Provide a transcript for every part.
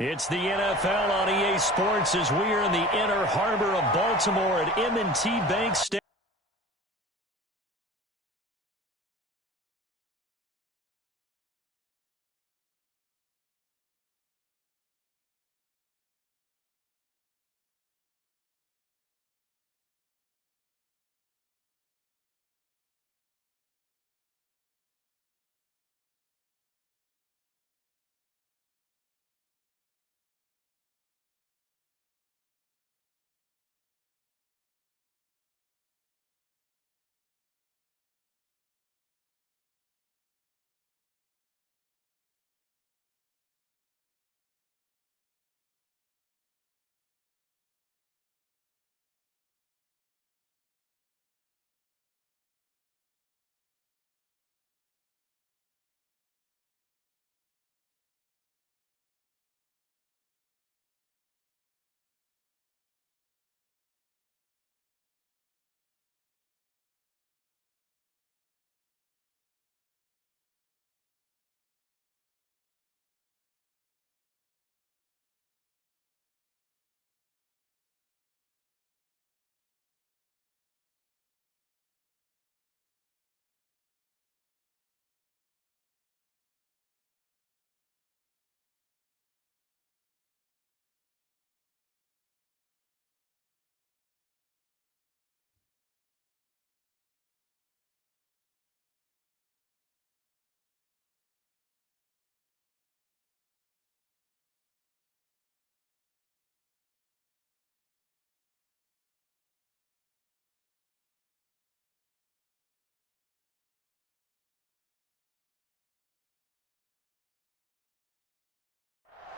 It's the NFL on EA Sports as we are in the inner harbor of Baltimore at M&T Bank Stadium.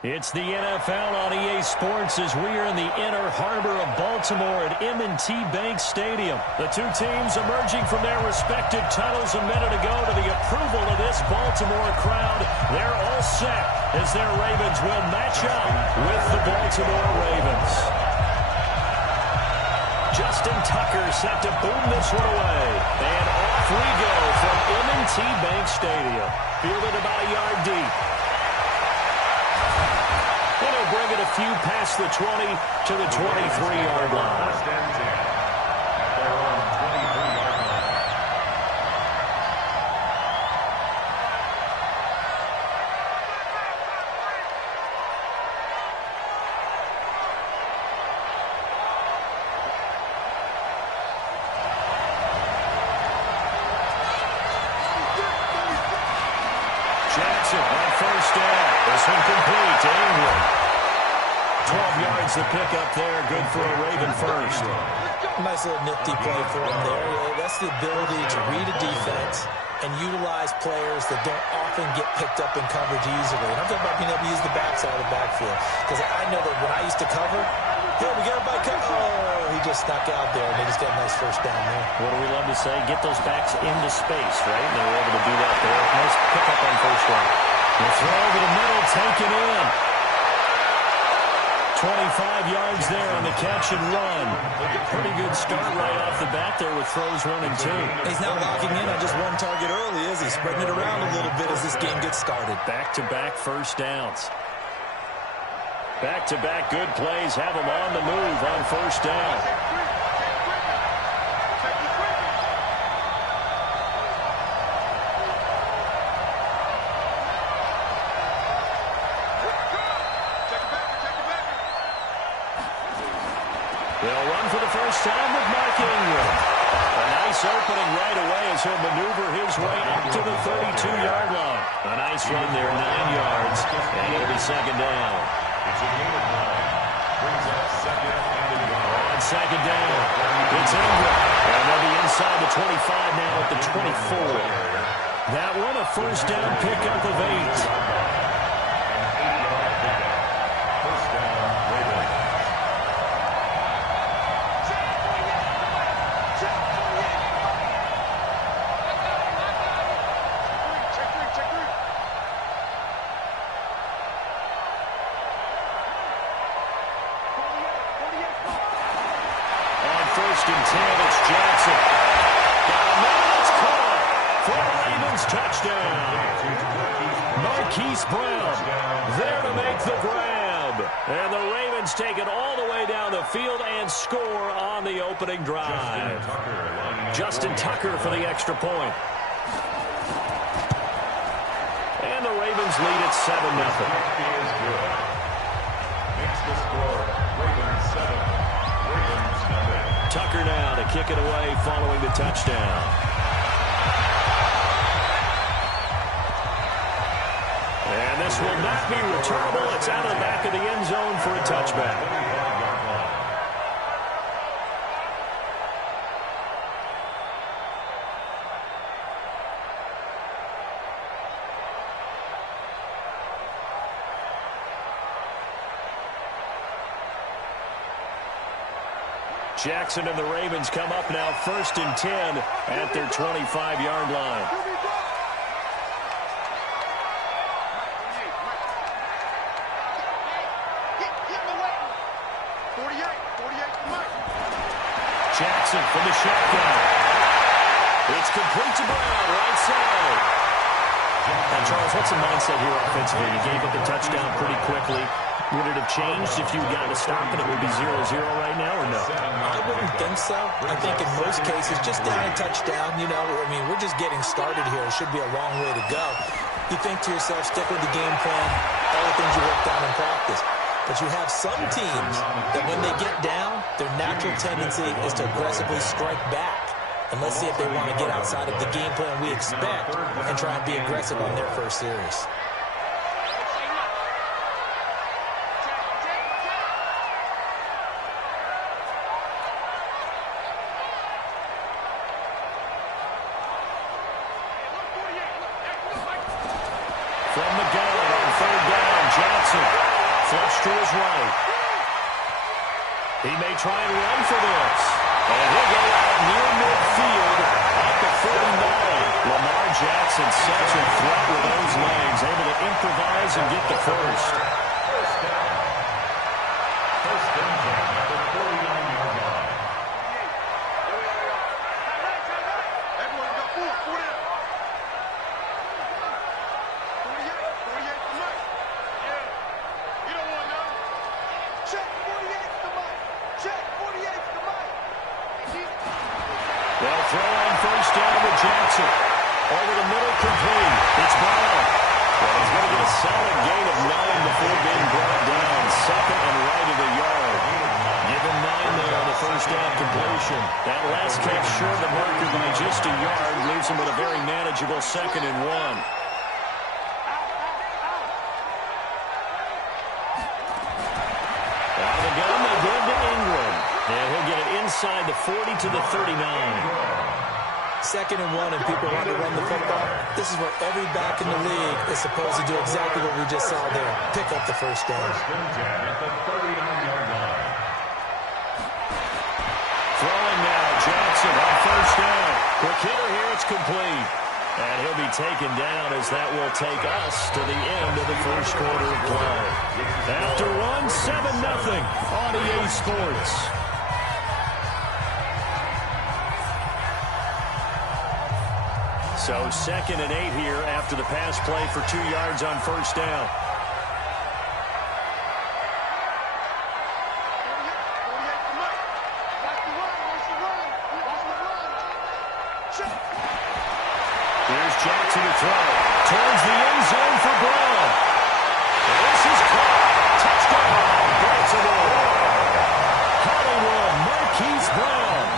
It's the NFL on EA Sports as we are in the inner harbor of Baltimore at M&T Bank Stadium. The two teams emerging from their respective tunnels a minute ago to the approval of this Baltimore crowd. They're all set as their Ravens will match up with the Baltimore Ravens. Justin Tucker set to boom this one away. And off we go from M&T Bank Stadium. Fielded about a yard deep. And he'll bring it a few past the 20 to the 23-yard line. Jackson on first down. This one complete to Ingram. 12 yards to pick up there. Good for a Raven first. Nice little nifty play for him there. That's the ability to read a defense and utilize players that don't often get picked up in coverage easily. And I'm talking about being able to use the backside of the backfield. Because I know that when I used to cover, hey, we got everybody cover. Oh, he just snuck out there, and they just got a nice first down there. What do we love to say? Get those backs into space, right? And they were able to do that there. Nice pickup on first down. The throw over the middle, taken in. 25 yards there on the catch and run. Pretty good start right off the bat there with throws 1 and 2. He's now locking in on just one target early, is he? Spreading it around a little bit as this game gets started. Back-to-back first downs. Back-to-back good plays have him on the move on first down. They'll run for the first time with Mark Ingram. A nice opening right away as he'll maneuver his way up to the 32-yard line. A nice run there, 9 yards, and it'll be second down. On second down, it's Ingram. And they'll be inside the 25 now at the 24. That one a first down pickup of 8. First and 10, it's Jackson. Got a man that's caught for a Ravens touchdown. Marquise Brown there to make the grab. Chubb. And the Ravens take it all the way down the field and score on the opening drive. Justin Tucker for the extra point. And the Ravens lead at 7-0. Tucker now to kick it away following the touchdown. And this will not be returnable. It's out of the back of the end zone for a touchback. Jackson and the Ravens come up now 1st and 10 at their 25-yard line. Jackson from the shotgun. It's complete to Brown, right side. Now, Charles, what's the mindset here offensively? You gave up the touchdown pretty quickly. Would it have changed if you got a stop and it would be 0-0 right now, or no? I wouldn't think so. I think in most cases, just down a touchdown, you know, I mean, we're just getting started here. It should be a long way to go. You think to yourself, stick with the game plan, all the things you worked on in practice. But you have some teams that when they get down, their natural tendency is to aggressively strike back. And let's see if they want to get outside of the game plan we expect and try and be aggressive on their first series. From the gun on 3rd down, Johnson. Flush to his right. He may try and run for this. And he'll go out near midfield at the 49. Lamar Jackson, such a threat with those legs, able to improvise and get the first. They'll throw on 1st down to Jackson. Over the middle, complete. It's Brown. Well, he's going to get a solid gain of 9 before being brought down. 2nd and right of the yard. Give him 9 there on the 1st down completion. That last catch short of the marker by just a yard leaves him with a very manageable 2nd and 1. Out of the gun, they give to Ingram. And he'll get it inside the 40 to the 39. 2nd and 1 and people want to run the football. This is where every back in the league is supposed to do exactly what we just saw there. Pick up the 1st down. Throwing now, Jackson on 1st down. Quick hitter here, it's complete. And he'll be taken down as that will take us to the end of the 1st quarter of play. After one, 7-0 on EA Sports. So 2nd and 8 here after the pass play for 2 yards on 1st down. Here's Jackson to throw. Towards the end zone for Brown. This is caught. Touchdown, Baltimore. Hollywood Marquise Brown.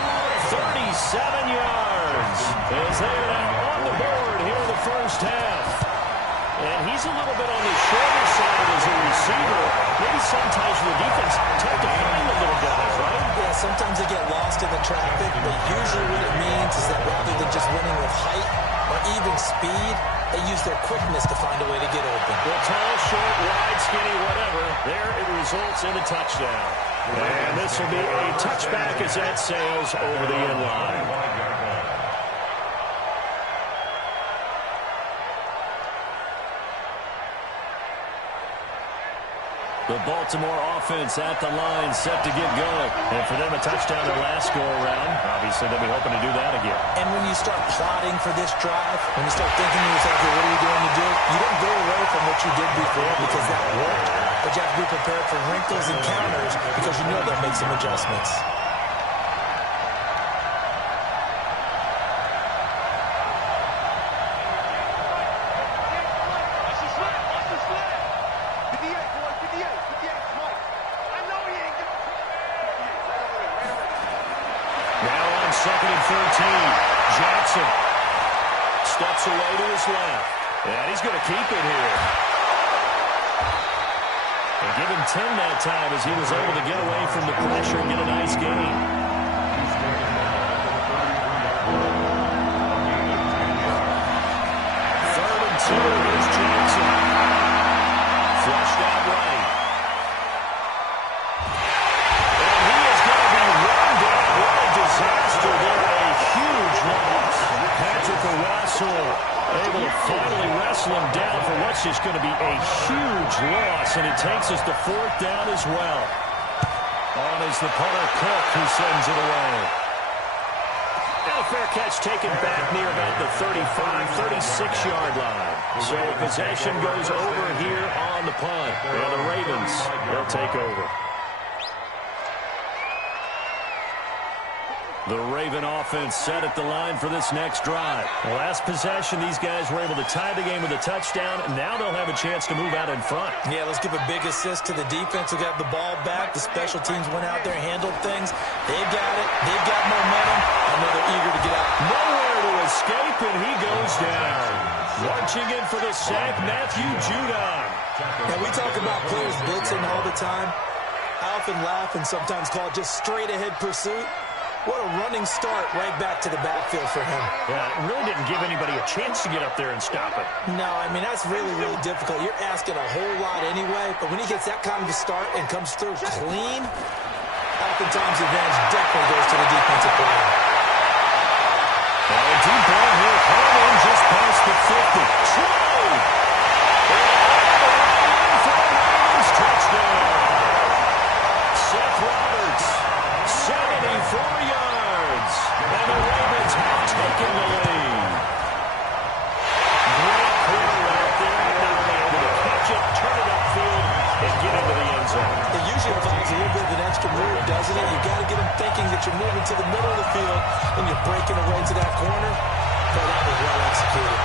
37 yards. As they are now on the board here in the 1st half. And he's a little bit on the shorter side as a receiver. Maybe sometimes the defense tough to find the little guys, right? Yeah, sometimes they get lost in the traffic, but usually what it means is that rather than just winning with height or even speed, they use their quickness to find a way to get open. Well, tall, short, wide, skinny, whatever, there it results in a touchdown. And this will be a touchback as that sails over the end line. The Baltimore offense at the line, set to get going. And for them, a touchdown their last go-around. Obviously, they'll be hoping to do that again. And when you start plotting for this drive, when you start thinking to yourself, okay, what are you going to do? You don't go away from what you did before because that worked. But you have to be be prepared for wrinkles and counters because you know they'll make some adjustments. Second and 13. Jackson steps away to his left. And he's going to keep it here. And give him 10 that time as he was able to get away from the pressure and get a nice gain. Third and 2. Here's Jackson. Flushed out right. And he is going to be run down. What a disaster there. A huge loss. Patrick Owasor able to finally wrestle him down for what's just going to be a huge loss, and it takes us to fourth down as well. On is the punter, Cook, who sends it away. And a fair catch taken back near about the 35, 36-yard line. So possession goes over here on the punt, and the Ravens will take over. The Raven offense set at the line for this next drive. Last possession, these guys were able to tie the game with a touchdown, and now they'll have a chance to move out in front. Yeah, let's give a big assist to the defense who got the ball back. The special teams went out there and handled things. They've got it. They've got momentum. I know they're eager to get out. Nowhere to escape, and he goes down. Marching in for the sack, Matthew Judon. Now, we talk about players blitzing all the time. I often laugh and sometimes call it just straight-ahead pursuit. What a running start right back to the backfield for him. Yeah, it really didn't give anybody a chance to get up there and stop it. No, I mean, that's really, really difficult. You're asking a whole lot anyway, but when he gets that kind of a start and comes through clean, oftentimes the advantage definitely goes to the defensive player. A deep ball here, Harmon just past the 50. Troy! Touchdown! Seth Roberts, 74 yards, and the Ravens have taken the lead. Great quarter right there, not able to catch it, turn it upfield, and get into the end zone. It usually involves a little bit of an extra move, doesn't it? You've got to get them thinking that you're moving to the middle of the field, and you're breaking away to that corner. But that was well executed.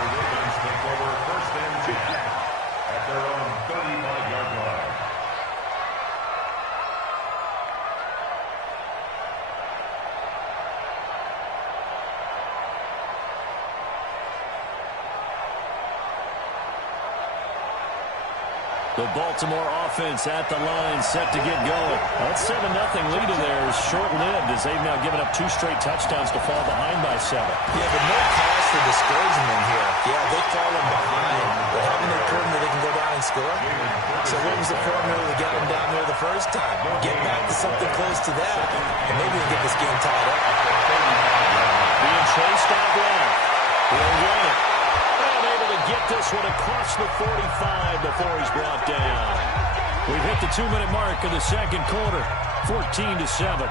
The Ravens take over first and 10 at their own 35-yard line. The Baltimore offense at the line, set to get going. That 7-0 lead in there is short-lived as they've now given up 2 straight touchdowns to fall behind by 7. Yeah, but no cause for discouragement here. Yeah, they've fallen behind, but haven't they proven that they can go down and score? So what was the formula that got them down there the first time? Get back to something close to that, and maybe we'll get this game tied up. Being chased out left. He'll run it. Unable to get this one across the 45 before he's brought down. We've hit the 2-minute mark of the second quarter. 14-7.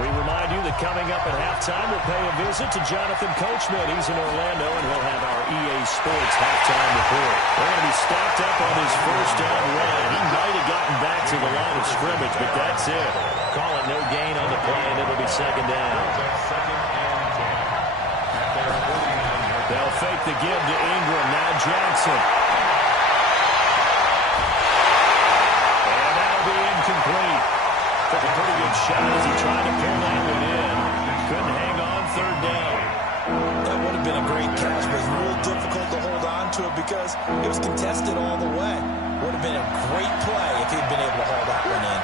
We remind you that coming up at halftime, we'll pay a visit to Jonathan Coachman. He's in Orlando, and we'll have our EA Sports halftime report. They're going to be stacked up on his first down run. He might have gotten back to the line of scrimmage, but that's it. Call it no gain on the play, and it'll be second down. They'll fake the give to Ingram. Now Jackson. And that'll be incomplete. Took a pretty good shot as he tried to pull that one in. Couldn't hang on third down. That would have been a great catch, but it's real difficult to hold on to it because it was contested all the way. Would have been a great play if he'd been able to hold that one in.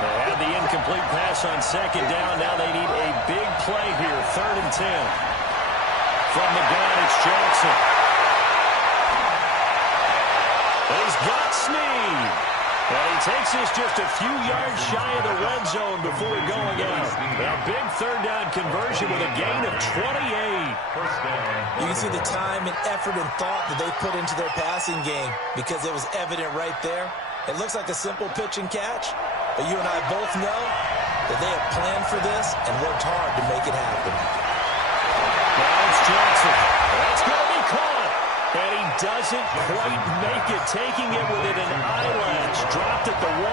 They had the incomplete pass on second down. Now they need a big play here. 3rd and 10. From the gun, it's Jackson. He's got Snead. And he takes this just a few yards shy of the red zone before going out. A big third down conversion with a gain of 28. You can see the time and effort and thought that they put into their passing game because it was evident right there. It looks like a simple pitch and catch, but you and I both know that they have planned for this and worked hard to make it happen. Now it's Jackson. That's good. doesn't quite make it, taking it within an eyelash. Dropped at the 1.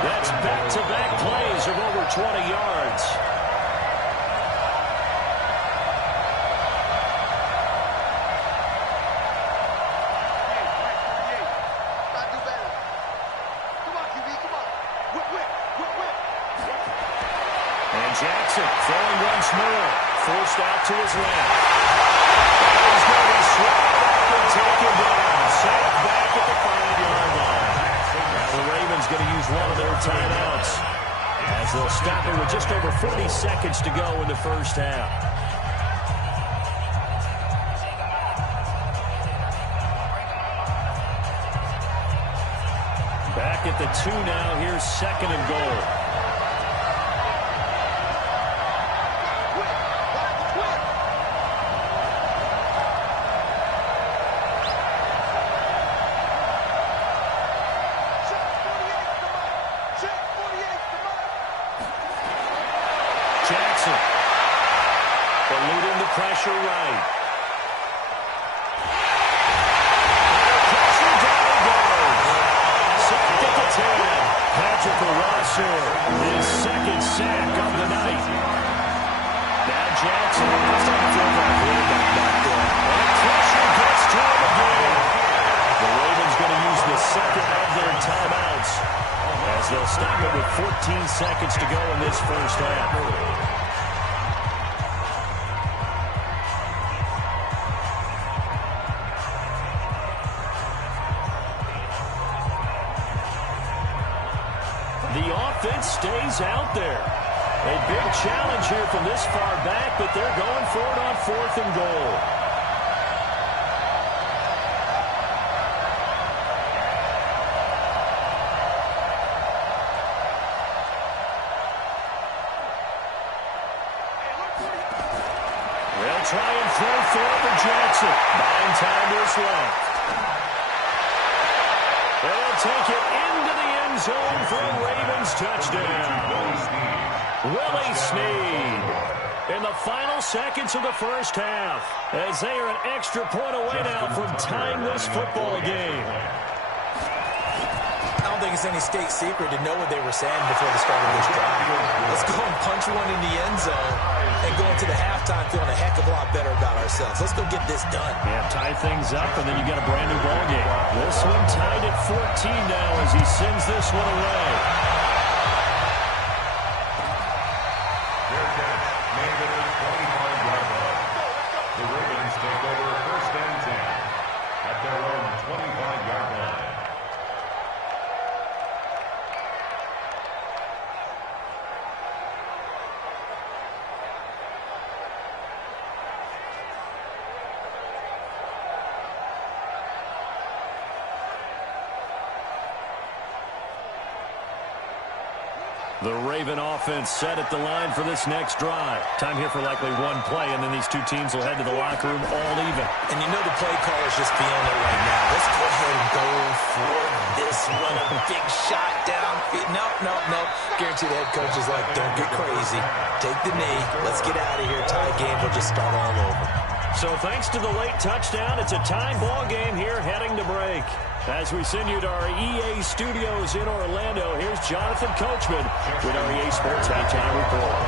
That's back-to-back plays of over 20 yards. And Jackson throwing once more. Forced out to his left. He's going to be swatted up and taken down. Sacked back at the 5-yard line. Now the Ravens going to use one of their timeouts, as they'll stop it with just over 40 seconds to go in the first half. Back at the 2 now. Here's 2nd and goal. Jackson eluding the pressure right. Pressure down goes. Sacked at the 10. Patrick O'Rossor, his 2nd sack of the night. Now Jackson just on the quarterback back there. And pressure gets to him again. The Ravens going to use the 2nd of their timeouts, as they'll stop it with 14 seconds to go in this first half. The offense stays out there. A big challenge here from this far back, but they're going for it on 4th and goal. They'll try and throw for Jackson. Buying time to his left. They'll take it into the end zone for a Ravens touchdown. Willie Snead in the final seconds of the first half, as they are an extra point away now from tying this football game. I don't think it's any state secret to know what they were saying before the start of this drive. Let's go and punch one in the end zone and go into the halftime feeling a heck of a lot better about ourselves. Let's go get this done. Yeah, tie things up, and then you got a brand new ball game. This one tied at 14 now as he sends this one away. Fair catch, made at the 25-yard line. The Ravens take over 1st and 10 at their own 25-yard line. The Raven offense set at the line for this next drive. Time here for likely one play, and then these two teams will head to the locker room all even. And you know the play caller's just feeling it right now. Let's go ahead and go for this one. A big shot downfield. No. Guarantee the head coach is like, don't get crazy. Take the knee. Let's get out of here. Tie game. We'll just start all over. So thanks to the late touchdown, it's a time ball game here heading to break. As we send you to our EA studios in Orlando, here's Jonathan Coachman with our EA Sports Halftime Report.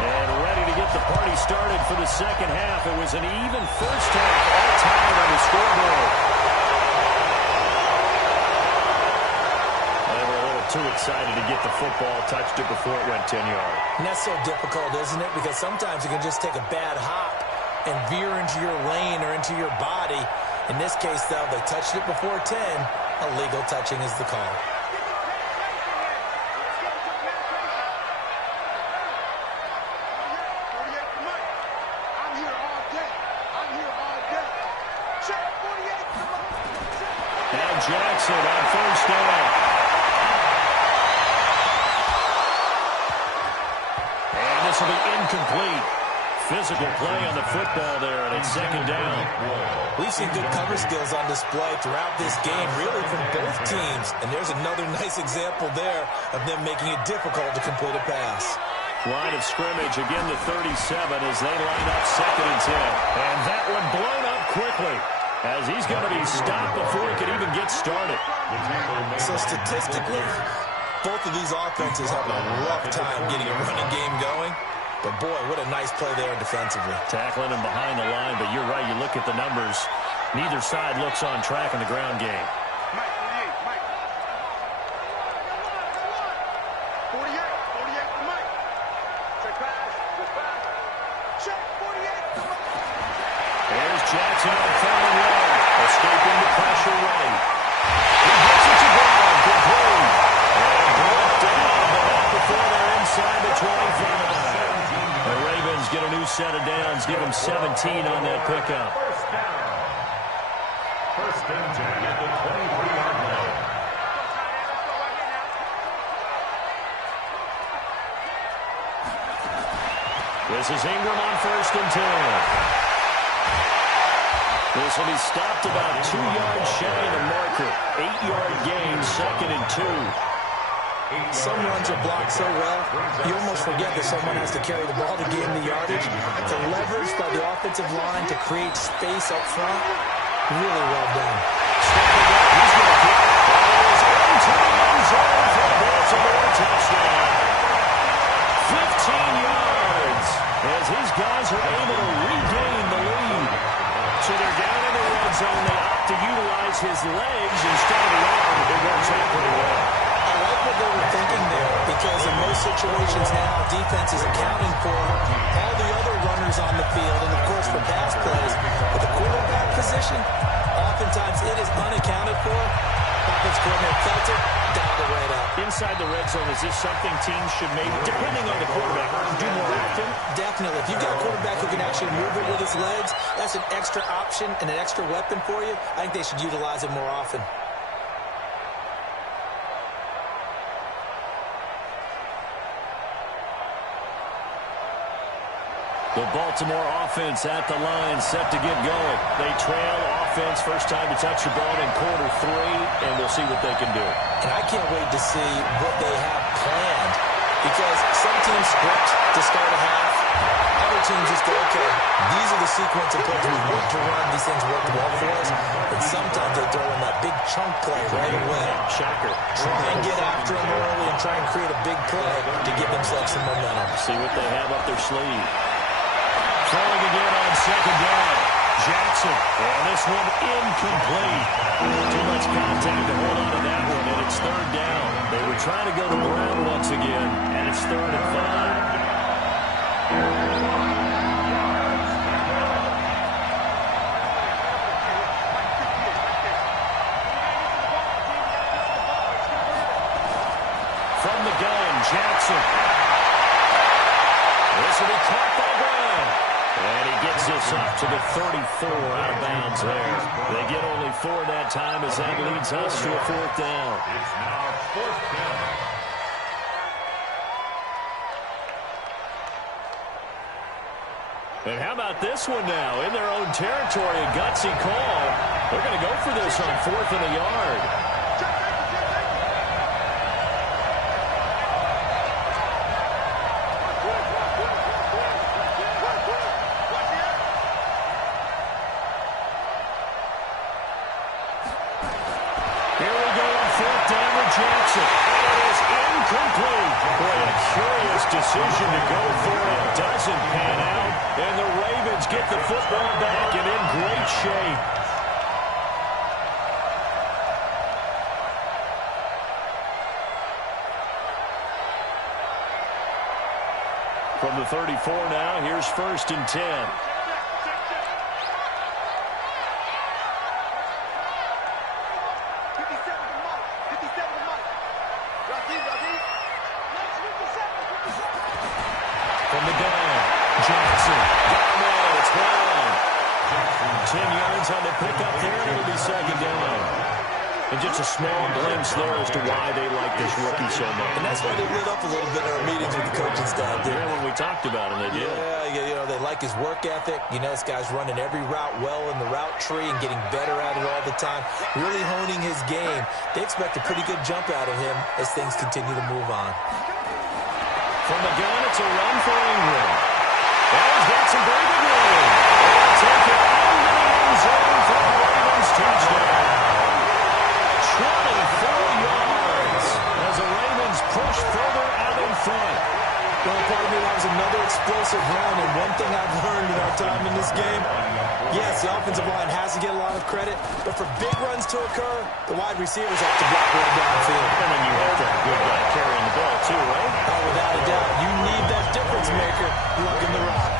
And ready to get the party started for the second half. It was an even first half, all time on the scoreboard. They were a little too excited to get the football, touched it before it went 10 yards. And that's so difficult, isn't it? Because sometimes you can just take a bad hop and veer into your lane or into your body. In this case, though, they touched it before 10. Illegal touching is the call. Now Jackson on first down. And this will be incomplete. Physical play on the football there, and it's second down. We've seen good cover skills on display throughout this game, really from both teams. And there's another nice example there of them making it difficult to complete a pass. Line of scrimmage, again the 37 as they line up 2nd and 10. And that one blown up quickly as he's going to be stopped before he can even get started. So statistically, both of these offenses have a rough time getting a running game going. But, boy, what a nice play there defensively. Tackling him behind the line, but you're right. You look at the numbers. Neither side looks on track in the ground game. There's Jackson on third and long, escaping the pressure right. He gets it to Brown, complete. And brought down, but not before they're inside the 25. The Ravens get a new set of downs, give them 17 on that pickup. First and 10 at the 23-yard line. This is Ingram on 1st and 10. This will be stopped about 2 yards shy of the marker. 8-yard gain, 2nd and 2. Some runs are blocked so well, you almost forget that someone has to carry the ball to gain the yardage. The leverage by the offensive line to create space up front, really well done. He's going to kick. That is into the end zone for a Baltimore touchdown. 15 yards as his guys are able to regain the lead. So they're down in the red zone. They opt to utilize his legs instead of the arm. It works out pretty well. I like what they were thinking there, because in most situations now, defense is accounting for all the other runners on the field, and of course for pass plays. But the quarterback position, oftentimes it is unaccounted for. Offense coordinator felt it, dialed it right up. Inside the red zone, is this something teams should maybe, depending on the quarterback, do more often? Definitely. If you've got a quarterback who can actually move it with his legs, that's an extra option and an extra weapon for you. I think they should utilize it more often. The Baltimore offense at the line, set to get going. They trail offense, first time to touch the ball in quarter 3, and we'll see what they can do. And I can't wait to see what they have planned, because some teams script to start a half. Other teams just go, okay, these are the sequence of plays we want to run. These things work well for us. And sometimes they throw in that big chunk play right away. Shocker. Try and get after them early and try and create a big play to give themselves some momentum. See what they have up their sleeve. Throwing again on 2nd down. Jackson, and this one incomplete. Too much contact to hold on to that one, and it's 3rd down. They were trying to go to Brown once again, and it's 3rd and 5. From the gun, Jackson. This will be caught by Brown. And he gets this up to the 34 out of bounds there. They get only 4 that time as that leads us to a 4th down. It's now 4th down. And how about this one now? In their own territory, a gutsy call. They're going to go for this on 4th and a yard. Jackson. It is incomplete. Boy, a curious decision to go for it. Doesn't pan out. And the Ravens get the football back and in great shape. From the 34 now, here's 1st and 10. From the gun, Jackson. Got him on. It's Brown. 10 yards on the pickup there. It'll be 2nd down. And just a small glimpse there as to why they like this rookie so much. And that's why they lit up a little bit in our meetings with the coaching staff. Yeah, when we talked about him, they did. Yeah, you know, they like his work ethic. You know, this guy's running every route well in the route tree and getting better at it all the time, really honing his game. They expect a pretty good jump out of him as things continue to move on. From the gun, it's a run for Ingram. And he's got some breathing room. They'll take it out into the end zone for the Ravens touchdown. 24 yards as the Ravens push further out in front. Well, pardon me, that was another explosive run, and one thing I've learned in our time in this game, yes, the offensive line has to get a lot of credit, but for big runs to occur, the wide receivers have to block right downfield. And then you have to have a good guy carrying the ball, too, right? Oh, without a doubt. You need that difference maker lugging the rock.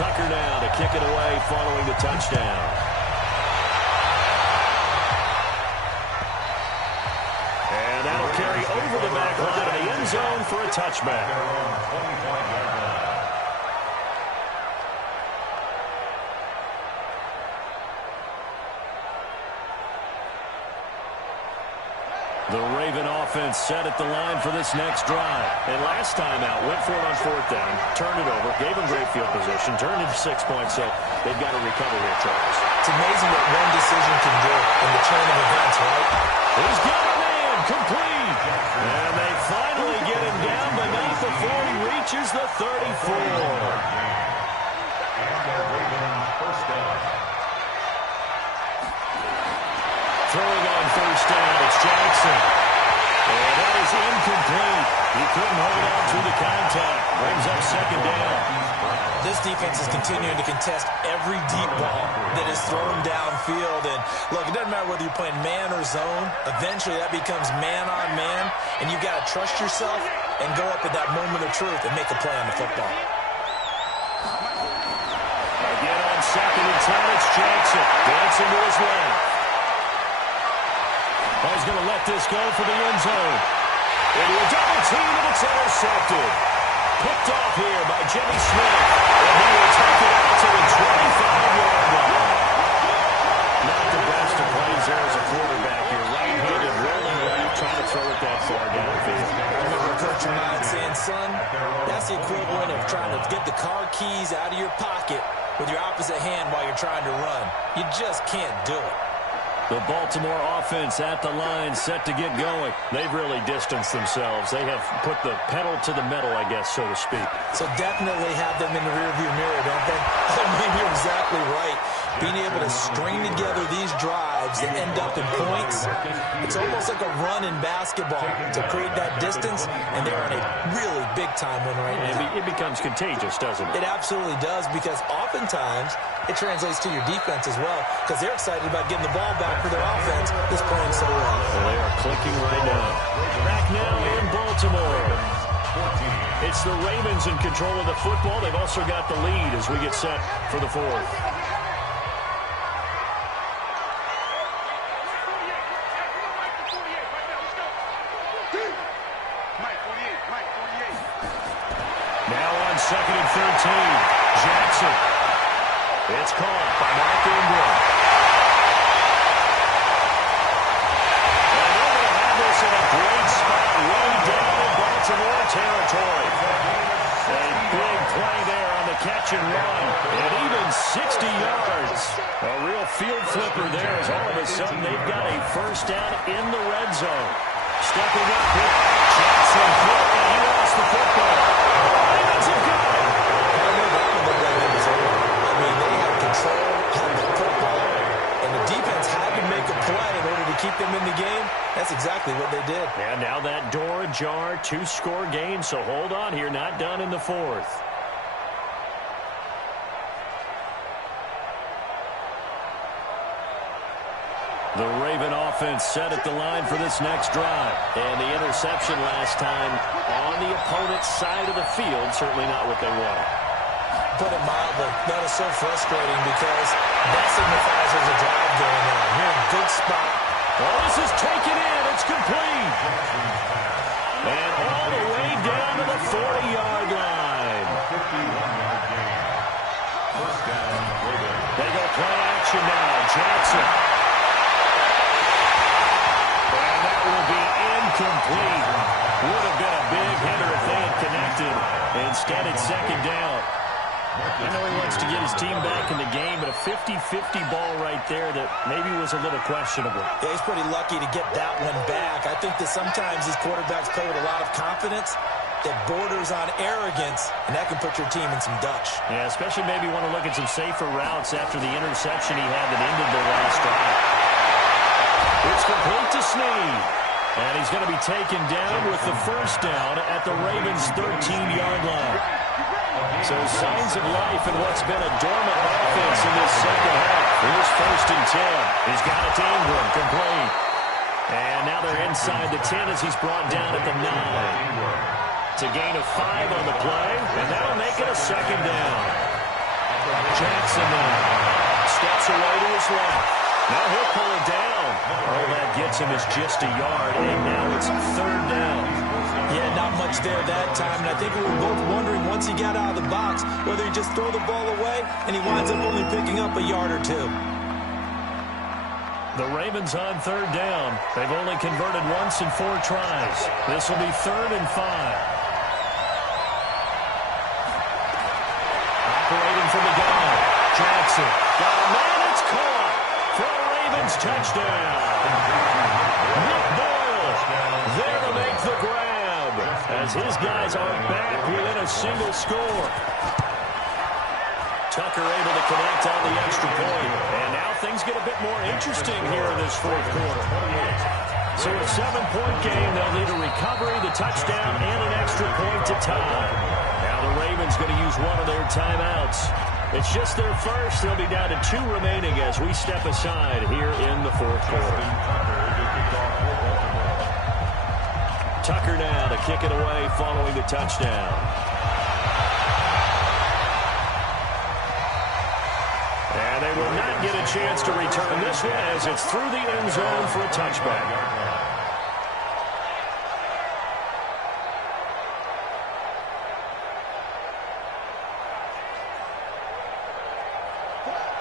Tucker now to kick it away following the touchdown. And that'll carry over the back line of the end zone for a touchback. The Raven offense set at the line for this next drive. And last time out, went for it on fourth down, turned it over, gave them great field position, turned it to 6 points, so they've got to recover here, Charles. It's amazing what one decision can do in the chain of events, right? He's got a man, complete. And they finally get him down, but not before he reaches the 34. And the Ravens first down. Throwing on first down, it's Jackson. And that is incomplete. He couldn't hold on to the contact. Brings up second down. This defense is continuing to contest every deep ball that is thrown downfield. And look, it doesn't matter whether you're playing man or zone. Eventually, that becomes man on man. And you've got to trust yourself and go up at that moment of truth and make a play on the football. Again on second and 10, it's Jackson. Dancing to his left. He's going to let this go for the end zone. Into a double team, and it's intercepted. Picked off here by Jimmy Smith. And he will take it out to the 25-yard line. Not the best of plays there as a quarterback here. Right-handed, rolling left, trying to throw it that far downfield. I remember Coach Ryan saying, son, that's the equivalent of trying to get the car keys out of your pocket with your opposite hand while you're trying to run. You just can't do it. The Baltimore offense at the line, set to get going. They've really distanced themselves. They have put the pedal to the metal, I guess, so to speak. So definitely have them in the rearview mirror, don't they? I mean, you're exactly right. Being able to string together these drives that end up in points, it's almost like a run in basketball to create that distance, and they're on a really big-time one right now. It becomes contagious, doesn't it? It absolutely does, because oftentimes it translates to your defense as well, because they're excited about getting the ball back for their offense that's playing so well. Well, they are clicking right now. Back now in Baltimore. It's the Ravens in control of the football. They've also got the lead as we get set for the fourth. Now on second and 13, Jackson. It's caught by Mark Ingram. And they're going to have this in a great spot way down in Baltimore territory. A big play there on the catch and run. And even 60 yards. A real field flipper there as all of a sudden they've got a first down in the red zone. Stepping up here, Jackson flip, and he lost the football. Ravens have got it. I mean, they had control, had the football, and the defense had to make a play in order to keep them in the game. That's exactly what they did. And now that door ajar, two-score game, so hold on here, not done in the fourth. The Raven offense set at the line for this next drive. And the interception last time on the opponent's side of the field, certainly not what they wanted. Put it mildly, that is so frustrating because that signifies there's a drive going on. You're in a good spot. Oh, this is taken in. It's complete. And all the way down to the 40-yard line. 51-yard gain. First down, Raven. They go play action now. Jackson. And that will be incomplete. Would have been a big hitter if they had connected. Instead, it's second down. I know he wants to get his team back in the game, but a 50-50 ball right there that maybe was a little questionable. Yeah, he's pretty lucky to get that one back. I think that sometimes these quarterbacks play with a lot of confidence that borders on arrogance, and that can put your team in some Dutch. Yeah, especially maybe want to look at some safer routes after the interception he had that ended the last drive. It's complete to Snead. And he's going to be taken down with the first down at the Ravens' 13-yard line. So signs of life in what's been a dormant offense in this second half. Here's 1st and 10. He's got it to Ingram, complete. And now they're inside the 10 as he's brought down at the 9. It's a gain of 5 on the play, and that'll make it a second down. Jackson now steps away to his left. Now he'll pull it down. All that gets him is just a yard, and now it's 3rd down. Yeah, not much there that time, and I think we were both wondering once he got out of the box whether he just throw the ball away, and he winds up only picking up a yard or 2. The Ravens on 3rd down. They've only converted once in 4 tries. This will be 3rd and 5. Operating from the gun. Jackson. Got a man. It's caught. For a Ravens touchdown. Nick Boyle there to make the grab as his guys are back within a single score. Tucker able to connect on the extra point. And now things get a bit more interesting here in this 4th quarter. So a 7-point game. They'll need a recovery, the touchdown, and an extra point to tie. Now the Ravens going to use one of their timeouts. It's just their first. They'll be down to 2 remaining as we step aside here in the 4th quarter. Tucker now to kick it away following the touchdown. And they will not get a chance to return this one as it's through the end zone for a touchback.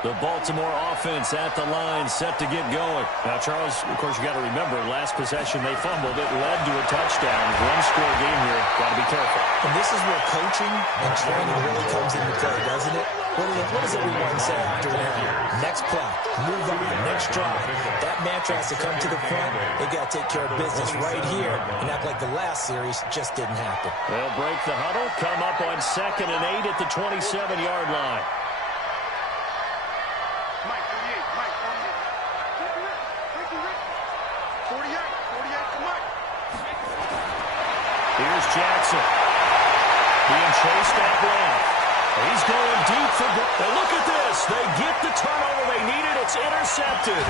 The Baltimore offense at the line, set to get going. Now, Charles, of course, you got to remember, last possession they fumbled. It led to a touchdown. One-score game here. Got to be careful. And this is where coaching and training really comes into play, doesn't it? What does everyone say after that? Next play, move on, next drive. That mantra has to come to the front. They got to take care of business right here and act like the last series just didn't happen. They'll break the huddle, come up on 2nd and 8 at the 27-yard line. Here's Jackson. Being chased out left. He's going deep for goal. And look at this. They get the turnover they needed. It's intercepted.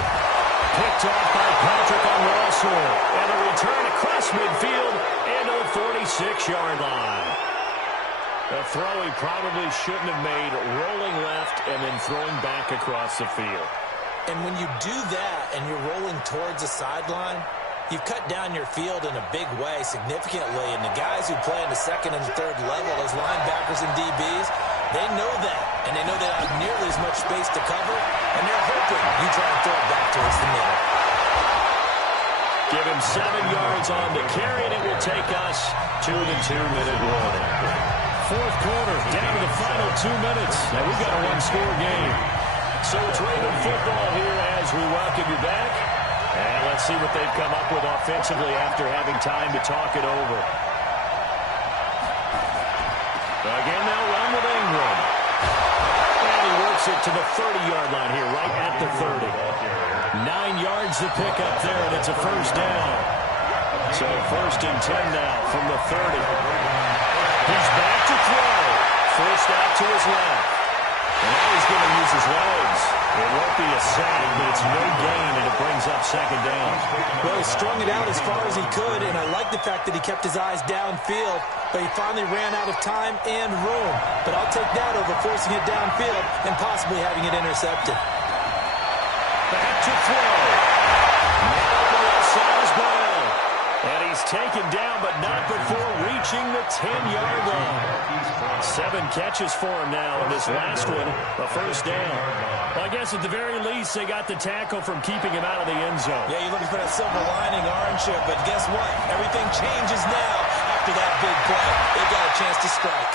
Picked off by Patrick on Russell. And a return across midfield into the 46-yard line. A throw he probably shouldn't have made, rolling left and then throwing back across the field. And when you do that and you're rolling towards the sideline, you've cut down your field in a big way significantly, and the guys who play in the 2nd and 3rd level, those linebackers and DBs, they know that, and they know they don't have nearly as much space to cover, and they're hoping you try and throw it back towards the middle. Give him 7 yards on the carry, and it will take us to the 2-minute warning. 4th quarter, down to the final 2 minutes, and we've got a 1-score game. So it's Raven football here as we welcome you back. And let's see what they've come up with offensively after having time to talk it over. Again, they'll run with Ingram. And he works it to the 30-yard line here, right at the 30. 9 yards to pick up there, and it's a first down. So 1st and 10 now from the 30. He's back to throw. Forced out to his left. And now he's going to use his legs. It won't be a sack, but it's no gain, and it brings up 2nd down. Well, he strung it out as far as he could, and I like the fact that he kept his eyes downfield, but he finally ran out of time and room. But I'll take that over forcing it downfield and possibly having it intercepted. Back to throw. Now up the left side is Brown. And he's taken down, but not before reaching the 10-yard line. 7 catches for him now, and this last one, a first down. Well, I guess at the very least, they got the tackle from keeping him out of the end zone. Yeah, you're looking for that silver lining, aren't you? But guess what? Everything changes now after that big play. They got a chance to strike.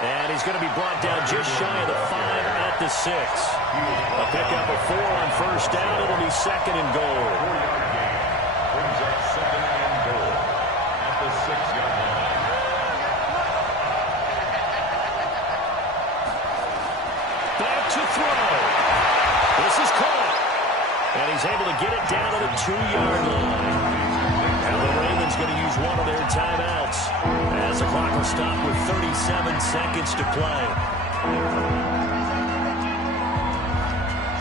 And he's going to be brought down just shy of the 5 at the 6. A pickup of 4 on first down. It'll be second and goal. 4-yard gain brings up second and goal at the 6-yard line. Back to throw. This is caught. And he's able to get it down to the 2-yard line. Now the Ravens going to use one of their timeouts as the clock will stop with 37 seconds to play.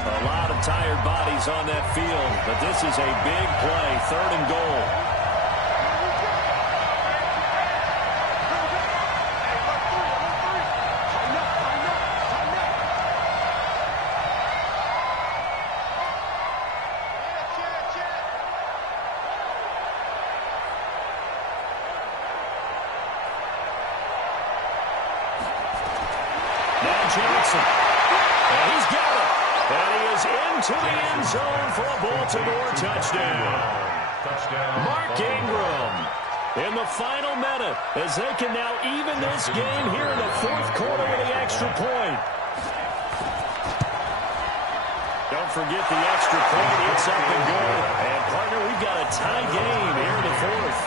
A lot of tired bodies on that field, but this is a big play, 3rd and goal. Johnson. And he's got it. And he is into the end zone for a Baltimore touchdown. Mark Ingram in the final minute as they can now even this game here in the 4th quarter with the extra point. Don't forget the extra point. It's up and good. And, partner, we've got a tie game here in the 4th.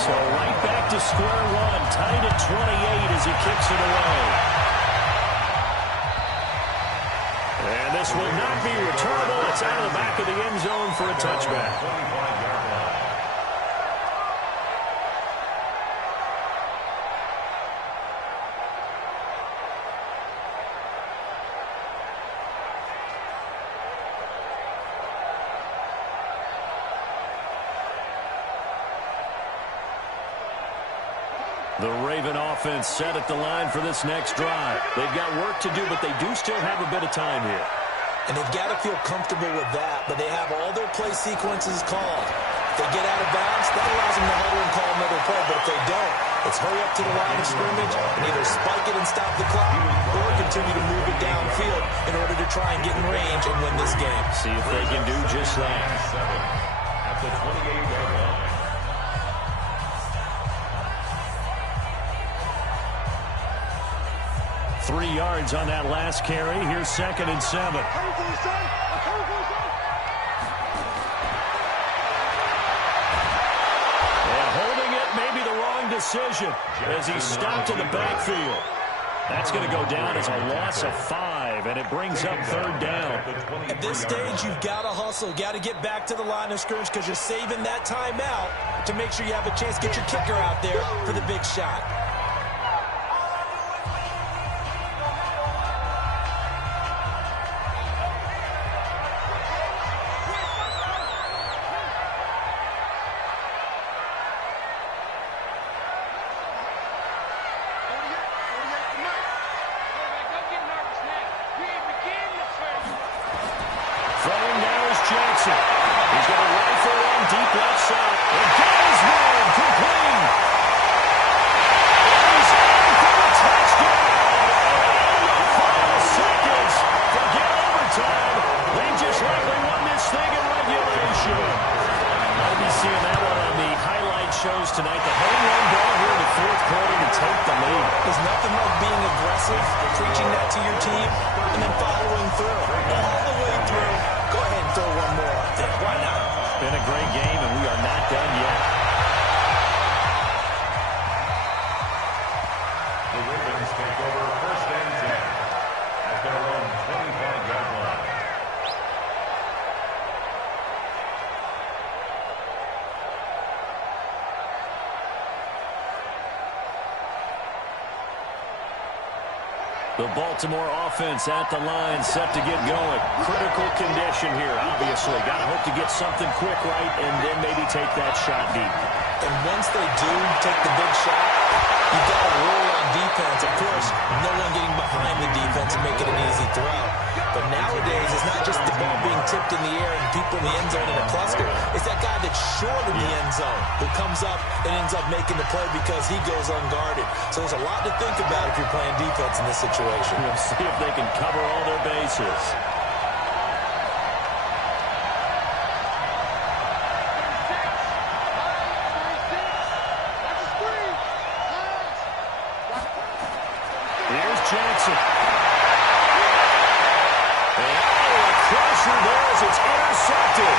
So right back to square one, tied at 28 as he kicks it away. And this will not be returnable. It's out of the back of the end zone for a touchback. The Raven offense set at the line for this next drive. They've got work to do, but they do still have a bit of time here. And they've got to feel comfortable with that, but they have all their play sequences called. If they get out of bounds, that allows them to huddle and call another play, but if they don't, it's hurry up to the line of scrimmage and either spike it and stop the clock or continue to move it downfield in order to try and get in range and win this game. See if they can do just that. At the 28-yard line. 3 yards on that last carry. Here's 2nd and 7. And holding it may be the wrong decision as he's stopped in the backfield. That's going to go down as a loss of 5, and it brings up 3rd down. At this stage, you've got to hustle. Got to get back to the line of scrimmage because you're saving that timeout to make sure you have a chance to get your kicker out there for the big shot. Johnson. He's going to rifle one deep left side. And got his man complete. He's in for the touchdown. And in the final seconds, forget overtime. They just likely won this thing in regulation. I'll be seeing that one on the highlight shows tonight. The home run ball here in the 4th quarter to take the lead. There's nothing like being aggressive, preaching that to your team, and then following through. All the way through. Go ahead and throw one more out there. Why not? It's been a great game, and we are not done yet. The Ravens take over 1st and 10 at their own 25-yard line. The Baltimore offense at the line, set to get going. Critical condition here, obviously. Got to hope to get something quick right and then maybe take that shot deep. And once they do take the big shot, you've got to roll on defense. Of course, no one getting behind the defense and making an easy throw. But nowadays, it's not just the ball being tipped in the air and people in the end zone in a cluster. It's that guy that's short in the end zone who comes up and ends up making the play because he goes unguarded. So there's a lot to think about if you're playing defense in this situation. We'll see if they can cover all their bases. Jackson. And a crusher there as it's intercepted.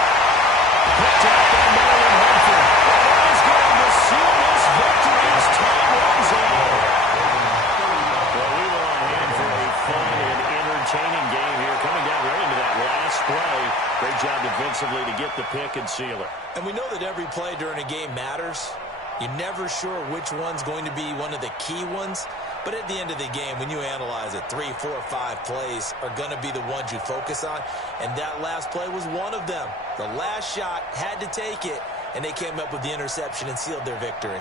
Picked out by Marlon Humphrey. And that is going to seal this victory as time runs out. Well, we were on hand for a fun and entertaining game here. Coming down right into that last play. Great job defensively to get the pick and seal it. And we know that every play during a game matters. You're never sure which one's going to be one of the key ones. But at the end of the game, when you analyze it, 3, 4, 5 plays are going to be the ones you focus on. And that last play was one of them. The last shot had to take it, and they came up with the interception and sealed their victory.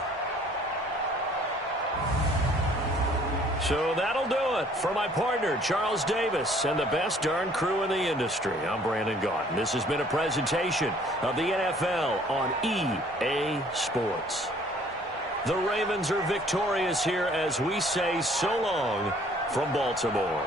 So that'll do it for my partner, Charles Davis, and the best darn crew in the industry. I'm Brandon Gaudin. This has been a presentation of the NFL on EA Sports. The Ravens are victorious here as we say so long from Baltimore.